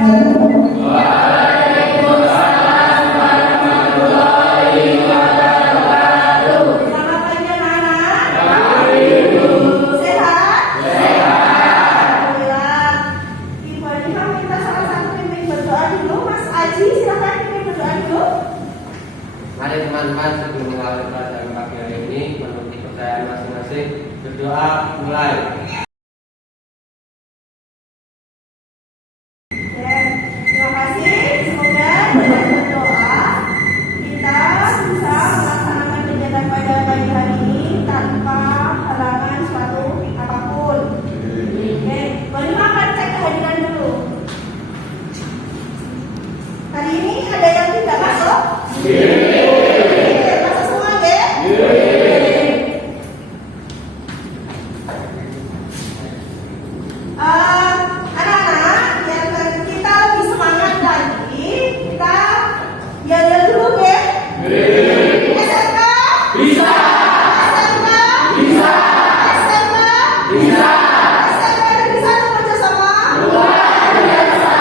Waalaikumsalam warahmatullahi wabarakatuh. Selamat pagi anak-anak. Sehat? Sehat. Alhamdulillah. Ibu Adina minta salah satu pimpin berdoa dulu. Mas Aji, silakan pimpin berdoa dulu. Mari teman-teman sebelum mengawali pelajaran pagi hari ini, menurut kepercayaan masing-masing, berdoa mulai. Terima kasih. Semoga dengan berdoa kita bisa melaksanakan kegiatan pada pagi hari ini tanpa halangan suatu apapun. Oke, boleh makan cek kehadiran dulu. Hari ini ada yang tidak masuk? Masuk semua deh? Anak-anak, yang kita lebih semangat lagi, kita jalan dulu ya. SMK? Bisa. SMK? Bisa. SMK? Bisa. SMK ada bisa tuh kerjasama? Luar biasa.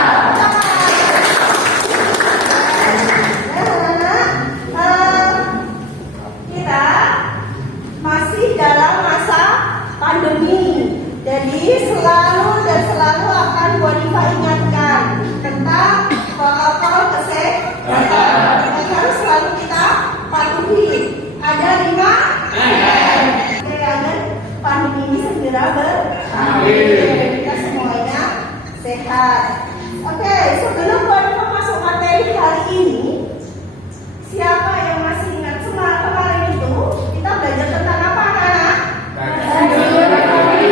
Kita masih dalam masa pandemi, jadi selalu akan Bu Hanifah ingatkan tentang protokol kesehatan yang harus selalu kita patuhi. Ada 5M. Oke, agar pandemi ini segera berakhir. Kita semuanya sehat. Oke, sebelum Bu Hanifah masuk materi hari ini, siapa yang masih ingat kemarin itu kita belajar tentang apa anak-anak? Teks biografi.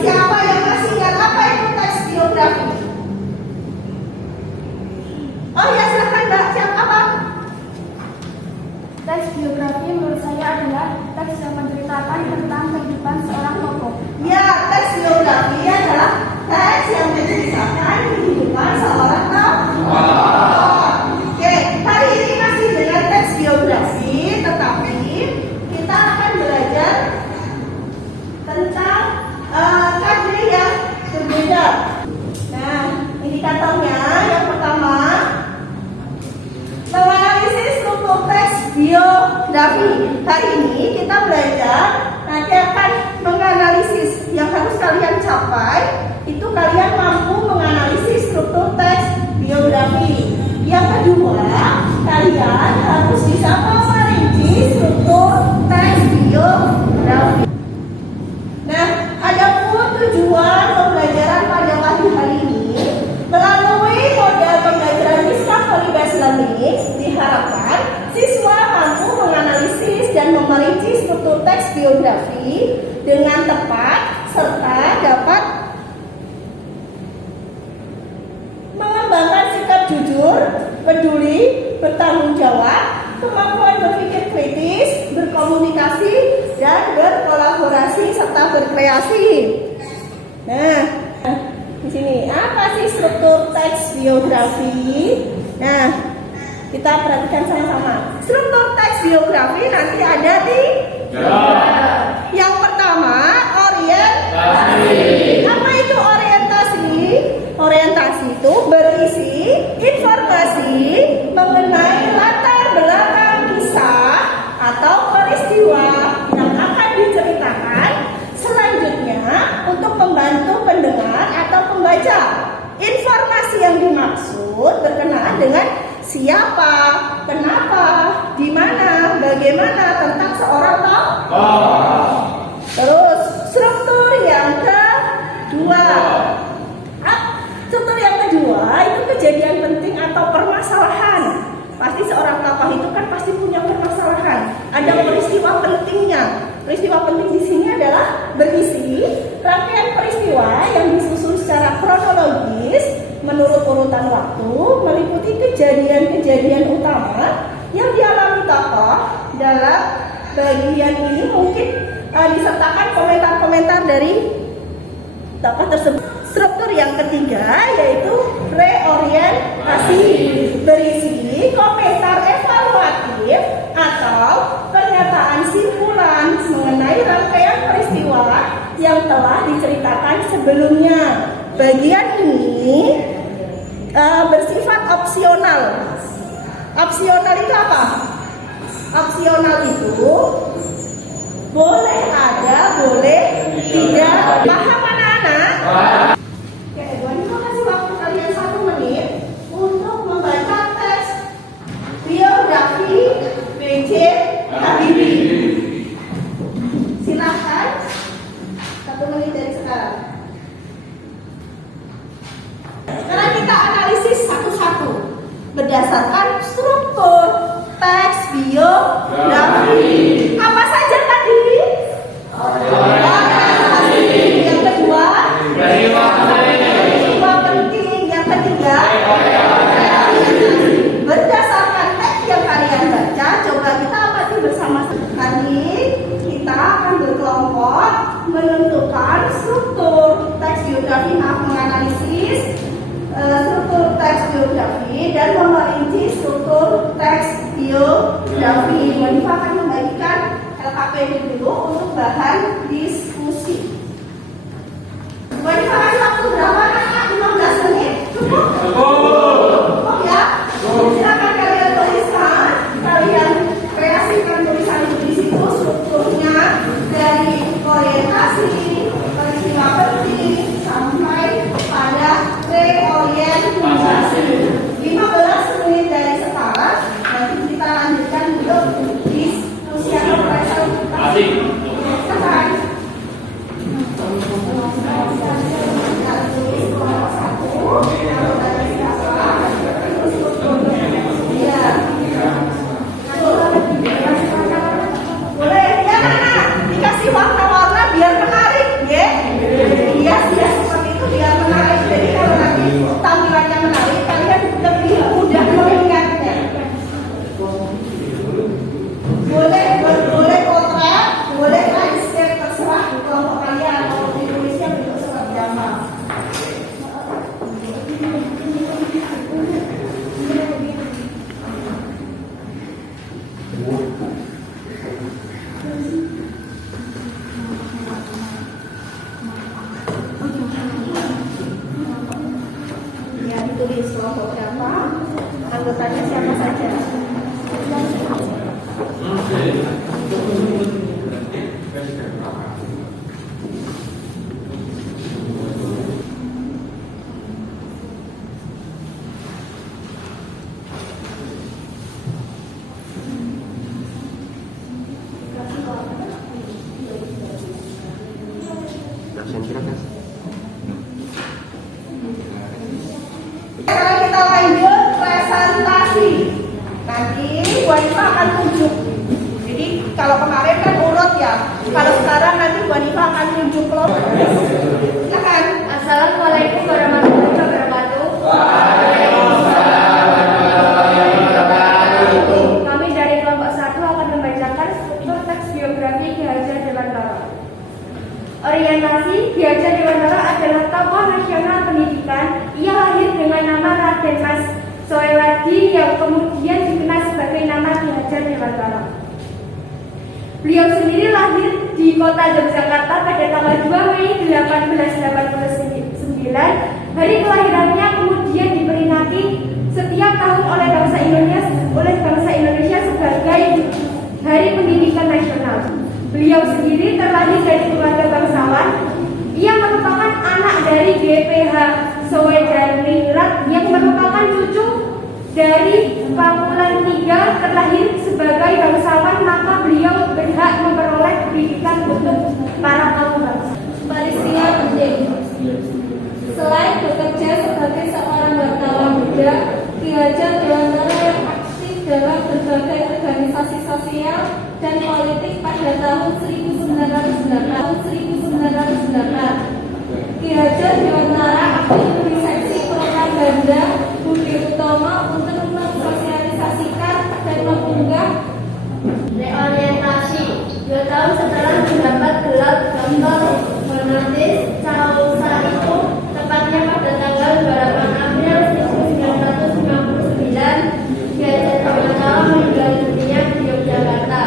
Siapa yang masih ingat apa itu teks biografi? Oh ya, silakan Mbak. Siapa apa? Teks biografi menurut saya adalah teks yang menceritakan tentang kehidupan seorang tokoh. Ya, teks biografi adalah teks yang menceritakan kehidupan seorang tokoh. Oke, hari ini masih dengan teks biografi, tetapi kita akan belajar tentang kategori yang berbeda. Nah, indikatornya yang pertama, menganalisis struktur teks biografi. Hari ini kita belajar, nanti akan menganalisis yang harus kalian capai, itu kalian mampu menganalisis struktur teks biografi. Yang kedua, kalian harus bisa memperinci struktur teks biografi. Nah, adapun tujuan pembelajaran pada pagi hari ini melalui model pembelajaran discovery based learning, diharapkan siswa mampu menganalisis dan memperinci struktur teks biografi dengan tepat serta dapat mengembangkan sikap jujur, peduli, bertanggung jawab, kemampuan berpikir kritis, berkomunikasi, dan berkolaborasi serta berkreasi. Nah, di sini apa sih struktur teks biografi? Nah, kita perhatikan sama-sama. Struktur teks biografi nanti ada di yang pertama, orientasi. Apa itu orientasi? Orientasi itu berisi informasi mengenai latar belakang kisah atau peristiwa yang akan diceritakan selanjutnya untuk membantu pendengar atau pembaca. Informasi yang dimaksud berkenaan dengan siapa, kenapa, di mana, bagaimana tentang seorang tokoh. Terus struktur yang kedua. Struktur yang kedua itu kejadian penting atau permasalahan. Pasti seorang tokoh itu kan pasti punya permasalahan. Ada peristiwa pentingnya. Peristiwa penting di sini adalah berisi rangkaian peristiwa yang disusun secara kronologis menurut urutan waktu, meliputi kejadian-kejadian utama yang dialami tokoh. Dalam bagian ini mungkin disertakan komentar-komentar dari tokoh tersebut. Struktur yang ketiga yaitu reorientasi, berisi komentar evaluatif atau pernyataan simpulan mengenai rangkaian peristiwa yang telah diceritakan sebelumnya. Bagian ini opsional. Opsional itu apa? Opsional itu boleh ada, boleh tidak. Paham anak-anak? Oke, Wanita kasih waktu kalian 1 menit untuk membaca teks biografi B.J. Habibie. Silahkan 1 menit dari sekarang. Sekarang kita analisis satu-satu berdasarkan struktur teks biografi. Apa saja tadi? Yang kedua, peristiwa penting. Yang ketiga, berdasarkan teks yang kalian baca, coba kita amati bersama. Tadi kita akan berkelompok menentukan struktur teks biografi, menganalisis struktur teks biografi dan memperinci struktur teks biografi. Wanita akan membagikan LKPD dulu untuk bahan diskusi. Wanita kasih waktu berapa? 15 menit? Cukup? Oh ya? Silakan kalian tuliskan, kalian kreasikan tulisan di situ strukturnya dari orientasi, peristiwa penting sampai pada reorientasi. 15 menit dari sekarang, nanti kita lanjutkan untuk diskusi atau presentasi. Silakan. Boleh ya, Nana? Dikasih warna-warna biar menarik, ya? Hias-hias seperti itu biar menarik. Jadi kalau nanti tampilannya menarik, kalian lebih mudah mengingatnya. Boleh potret, boleh landscape, terserah kelompok kalian. Kalau ditulisnya bentuk surat gambar. Ya, ditulis kelompok berapa, anggotanya siapa saja. Sekarang kita lanjut presentasi. Nanti Wanita akan tunjuk. Jadi kalau kemarin kan urut ya. Kalau sekarang nanti Wanita akan tunjuk kelompok. Silakan. Assalamualaikum warahmatullahi wabarakatuh. Kami dari kelompok 1 akan membacakan struktur teks biografi Ki Hajar Dewantara. Orientasi: Ki Hajar Dewantara adalah tokoh nasional pendidikan. Ia lahir dengan nama Raden Mas Soewardi yang kemudian dikenal sebagai nama Ki Hajar Dewantara. Beliau sendiri lahir di kota Yogyakarta pada tanggal 2 Mei 1889. Hari kelahirannya kemudian diperingati setiap tahun oleh bangsa Indonesia sebagai Hari Pendidikan Nasional. Beliau sendiri terlahir dari keluarga bangsawan. Ia merupakan anak dari GPH Soedarningrat yang merupakan cucu dari Pamulan III, terlahir sebagai bangsawan, maka beliau berhak memperoleh pendidikan untuk para kaum bangsa. Peristiwa penting. Selain bekerja sebagai seorang wartawan muda, Ki Hajar Dewantara yang aktif dalam berbagai organisasi sosial dan politik pada tahun 1909. Ki Hajar Dewantara aktif di seksi propaganda Budi Utomo untuk mensosialisasikan dan mengunggah Reorientasi. 2 tahun setelah mendapat gelar Dr. Honoris Causa itu, tepatnya pada tanggal 28 April 1959, Ki Hajar Dewantara meninggal dunia di Yogyakarta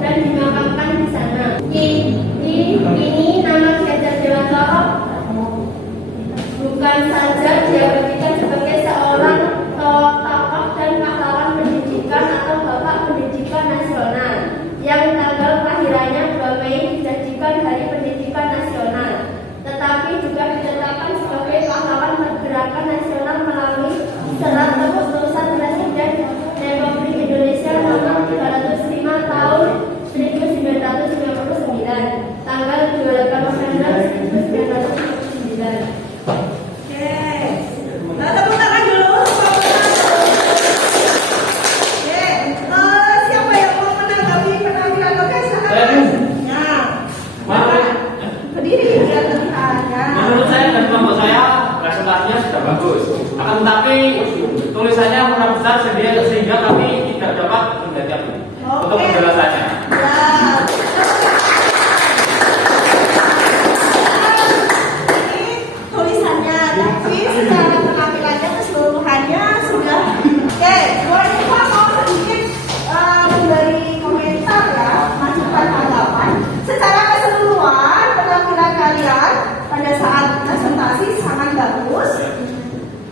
dan dimakamkan di sana. Ini nama Ki Hajar Dewantara bukan saja diabadikan sebagai seorang untuk penjelasannya. Ya. Ini tulisannya, tapi secara penampilannya keseluruhannya sudah. Oke, boleh Pak mau sedikit memberi komentar ya, masukan tanggapan. Secara keseluruhan penampilan kalian pada saat presentasi sangat bagus.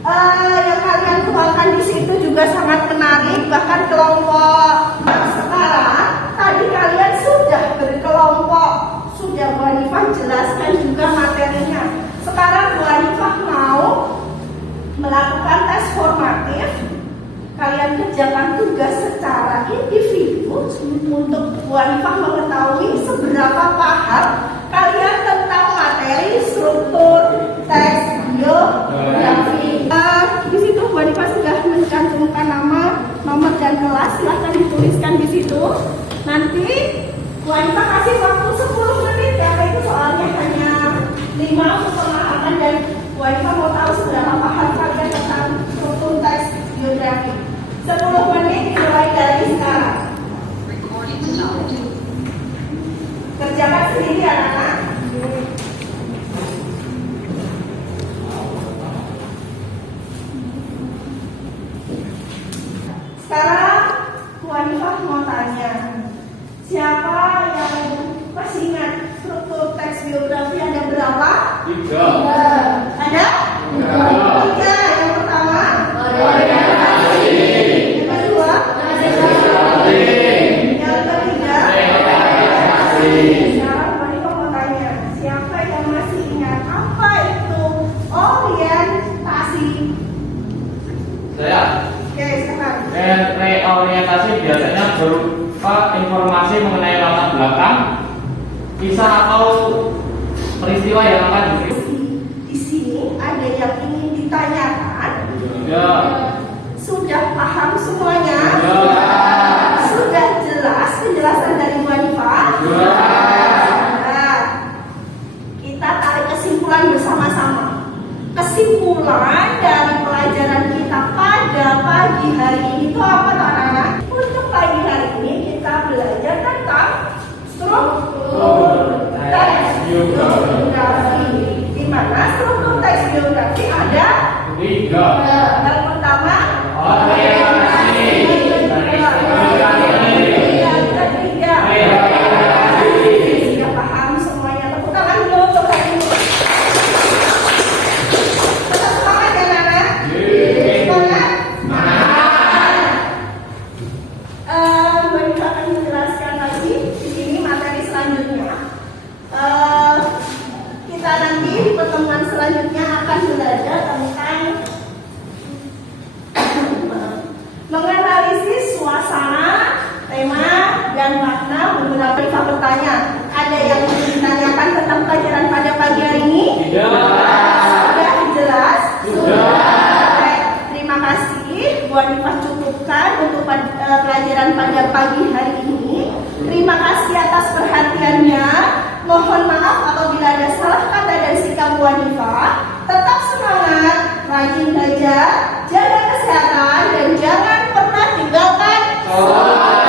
Yang kalian keluarkan di situ juga sangat menarik, bahkan kelompok sekarang tadi kalian sudah berkelompok, sudah Bu Hanifah jelaskan juga materinya. Sekarang Bu Hanifah mau melakukan tes formatif, kalian kerjakan tugas secara individu untuk Bu Hanifah mengetahui seberapa paham kalian tentang materi struktur teks biografi. Di situ Bu Hanifah sudah mencantumkan nama, nomor dan kelas, silahkan dituliskan di situ. Nanti Bu Hanifah kasih waktu 10 menit karena itu soalnya hanya 5 untuk pemahaman dan Bu Hanifah mau tahu seberapa paham kalian tentang struktur teks biografi. 10 menit dimulai dari sekarang. Kerjakan sendiri anak-anak. Sekarang Bu Hanifah mau tanya, siapa yang masih ingat struktur teks biografi ada berapa? 3. Ada? 3. Yang pertama? Yang kedua? Yang ketiga? Sekarang Bu Hanifah mau tanya, siapa yang masih ingat apa itu orientasi? Saya. Oke, sekarang. Reorientasi biasanya berupa informasi mengenai latar belakang, kisah atau peristiwa yang akan Di sini ada yang ingin ditanyakan. Ya. Sudah paham semuanya? Ya. Sudah jelas penjelasan dari Bu Hanifah? Ya. Nah, kita tarik kesimpulan bersama-sama. Kesimpulan dari pelajaran kita pada pagi hari ini itu apa, anak-anak? Untuk pagi hari ini kita belajar tentang struktur teks biografi. Di mana struktur teks biografi ada 3. yang pertama Orientasi. yang ketiga sudah paham semuanya. Tepuk tangan dulu untuk hari ini. Tetap semangat ya anak-anak. Semangat. Bu Hanifah akan menjelaskan lagi di sini materi selanjutnya. Kita nanti di pertemuan selanjutnya akan belajar tentang menganalisis suasana, tema, dan makna beberapa bertanya. Ada yang ingin ditanyakan tentang pelajaran pada pagi hari ini? Sudah jelas? Baik, terima kasih. Bu Hanifah cukupkan untuk pelajaran pada pagi hari ini. Terima kasih atas perhatiannya. Mohon maaf apabila ada salah kata dan sikap Bu Hanifah. Tetap semangat, rajin belajar, jaga kesehatan, dan jangan pernah tinggalkan sholat.